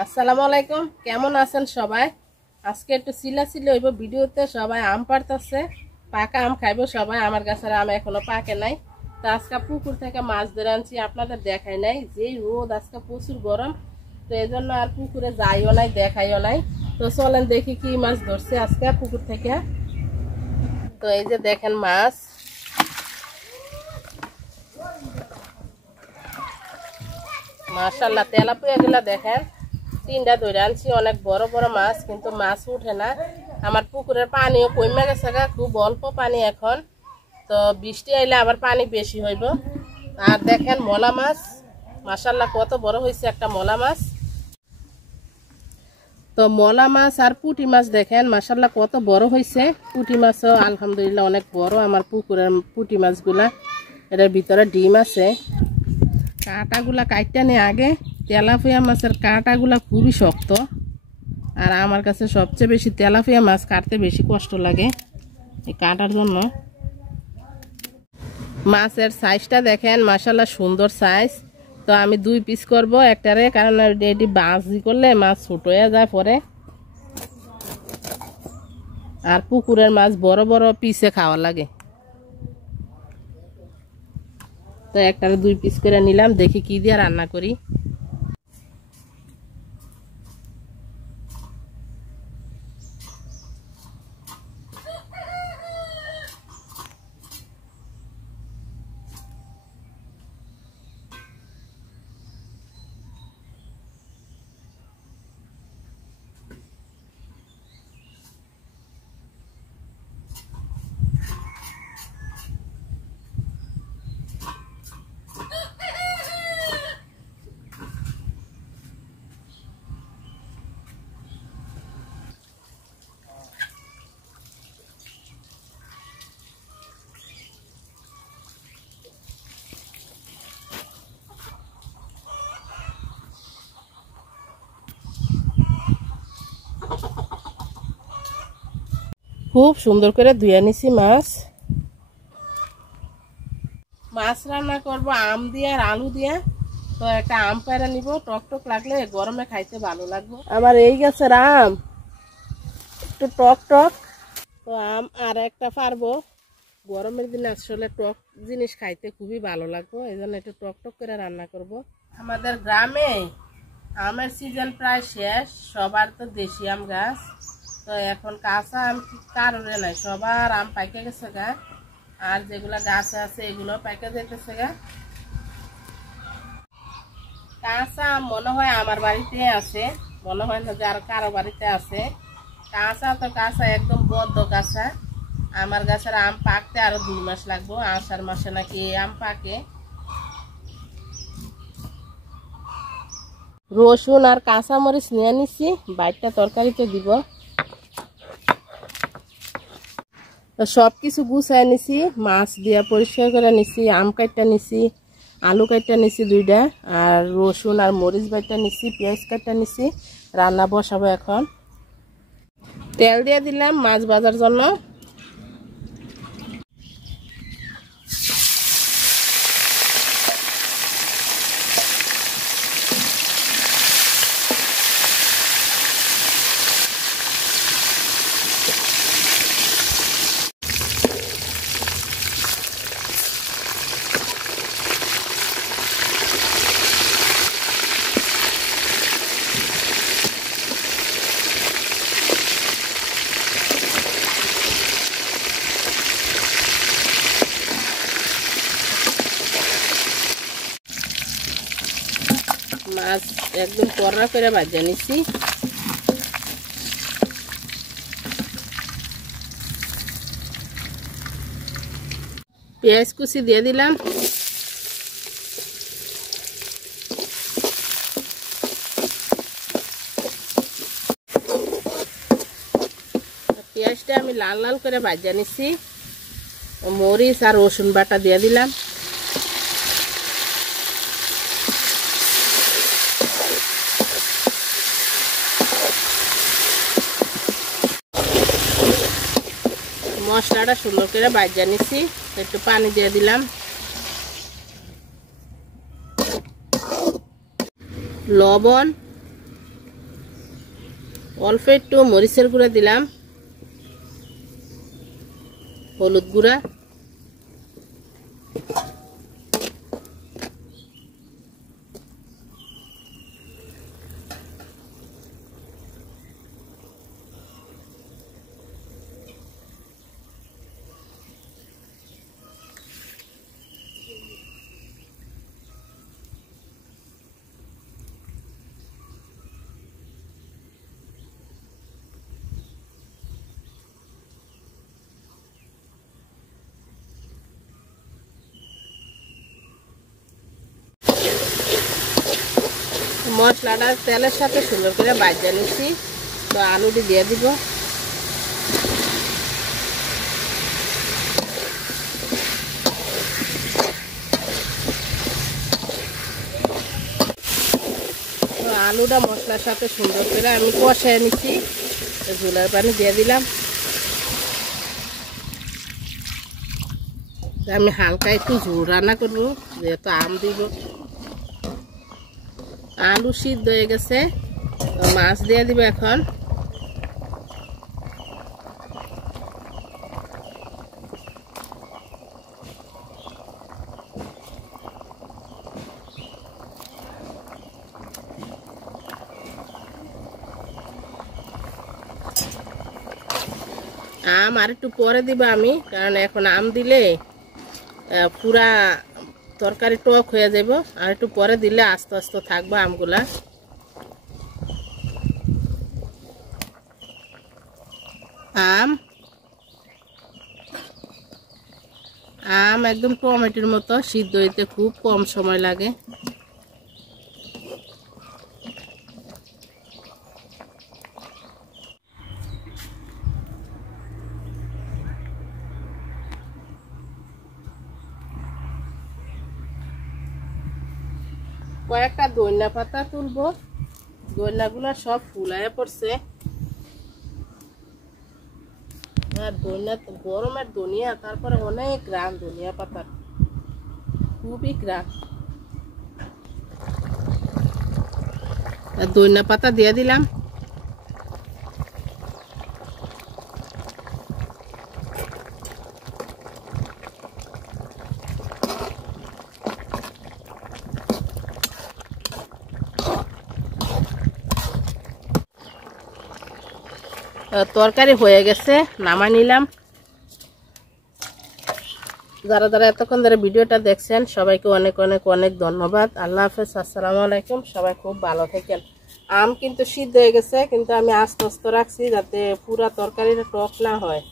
আসসালামু আলাইকুম, কেমন আছেন সবাই? আজকে একটু চিল্লাচিল্লি হইব ভিডিওতে। সবাই আম পাড়তেছে, পাকা আম খাইব সবাই। আমার গাছের আম এখনো পাকে নাই। তো আজকে পুকুর থেকে মাছ ধরে আনছি, আপনাদের দেখাই নাই। যে রোদ আজকে প্রচুর গরম, তো এই জন্য আর পুকুরে যাইও নাই, দেখাইও নাই। তো চলেন দেখি কি মাছ ধরছে আজকে পুকুর থেকে। তো এই যে দেখেন মাছ, মাশাআল্লাহ তেলাপিয়া গুলা দেখেন। 3টা ধরে আনছি, অনেক বড় বড় মাছ, কিন্তু মাছ উঠে না। আমার পুকুরের পানিও কমে গেছে, খুব অল্প পানি এখন। তো বৃষ্টি আইলে আবার পানি বেশি হইব। আর দেখেন মলা মাছ, মাশাআল্লাহ কত বড় হয়েছে একটা মলা মাছ। তো মলা মাছ আর পুঁটি মাছ দেখেন, মাশাআল্লাহ কত বড় হয়েছে। পুঁটি মাছও আলহামদুলিল্লাহ অনেক বড় আমার পুকুরের পুঁটি মাছগুলা। এটার ভিতরে ডিম আছে। কাঁটাগুলা কাটতে নেই আগে। তেলাপিয়া মাছের কাঁটাগুলা খুবই শক্ত, আর আমার কাছে সবচেয়ে বেশি তেলাপিয়া মাছ কাটতে বেশি কষ্ট লাগে এই কাঁটার জন্য। মাছের সাইজটা দেখেন, মাশাআল্লাহ সুন্দর সাইজ। তো আমি 2 পিস করব একটারে, কারণ এটি বাজি করলে মাছ ছোট হয়ে যায় পরে। আর পুকুরের মাছ বড় বড় পিসে খাওয়া লাগে। তো একটারে 2 পিস করে নিলাম, দেখি কি দিয়ে রান্না করি। খুব সুন্দর করে ধুয়ে নিছি মাছ। মাছ রান্না করব আম দিয়ে আর আলু দিয়ে। তো একটা আম পায়রা নিব, টক টক লাগলে গরমে খাইতে ভালো লাগবে। আমার এই গাছের আম একটু টক টক। তো আম আর একটা পারবো, গরমের দিনে আসলে টক জিনিস খাইতে খুবই ভালো লাগবে, এই জন্য একটু টক টক করে রান্না করব। আমাদের গ্রামে আমের সিজন প্রায় শেষ, সবার তো দেশি আম গাছ। তো এখন কাঁচা আম কারোরে নাই, সবার আম পাইকে গেছে গা। আর যেগুলা গাছে আছে এগুলো পাইকে যেতেছে গা। কাঁচা আম মনে হয় আমার বাড়িতে আছে, মনে হয় না যে আর কারো বাড়িতে আছে। কাঁচা তো কাঁচা, একদম বদ্ধ কাঁচা। আমার গাছের আম পাকতে আরো 2 মাস লাগবে, আষাঢ় মাসে নাকি আম পাকে। রসুন আর কাঁচা মরিচ নিয়ে নিছি, বাইরটা তরকারিতে দিব। তো সব কিছু গুছাই নিছি, মাছ দিয়ে পরিষ্কার করে নিছি, আম কাটটা নিছি, আলু কাটটা নিছি 2টা, আর রসুন আর মরিচ বাইটটা নিছি, পেঁয়াজ কাটটা নিছি। রান্না বসাবো এখন। তেল দিয়ে দিলাম মাছ ভাজার জন্য। মাছ একদম কড়া করে ভাজা নিছি। পেঁয়াজ কুচি দিয়ে দিলাম। পেঁয়াজটা আমি লাল লাল করে ভাজা নিছি। মরিচ আর রসুন বাটা দিয়ে দিলাম। মশলাটা সুন্দর করে ভাজা নিছি, একটু পানি দিয়ে দিলাম। লবণ, অল্প একটু মরিচের গুঁড়া দিলাম, হলুদ গুঁড়া, মশলাটা তেলের সাথে সুন্দর করে ভাজা নিচ্ছি। তো আলুটি দিয়ে দিব। তো আলুটা মশলার সাথে সুন্দর করে আমি কষায় নিচ্ছি। ঝোলের পানি দিয়ে দিলাম। আমি হালকা একটু ঝোল রান্না করবো, যেহেতু আম দিব। আলু সিদ্ধ হয়ে গেছে, মাছ দিয়ে দিব এখন। আম আর একটু পরে দিব আমি, কারণ এখন আম দিলে পুরা তরকারি টক হয়ে যাব। আর একটু পরে দিলে আস্তে আস্তে থাকবে আমগুলা। আম একদম টমেটোর মতো সিদ্ধ হইতে খুব কম সময় লাগে। কয়েকটা ধনিয়া পাতা তুলবো, ধনিয়াগুলো সব ফুলায় পড়ছে। আর ধনিয়া গরমের ধনিয়া, তারপরে অনেক গ্রাম ধনিয়া পাতার, খুবই গ্রাম। ধনিয়া পাতা দিয়ে দিলাম। তরকারি হয়ে গেছে, নামাই নিলাম। যারা যারা এতক্ষণ ধরে ভিডিওটা দেখছেন সবাইকে অনেক অনেক অনেক ধন্যবাদ। আল্লাহ হাফেজ, আসসালামু আলাইকুম। সবাই খুব ভালো থাকেন। আম কিন্তু সিদ্ধ হয়ে গেছে, কিন্তু আমি আস্তে আস্তে রাখছি যাতে পুরা তরকারিটা টক না হয়।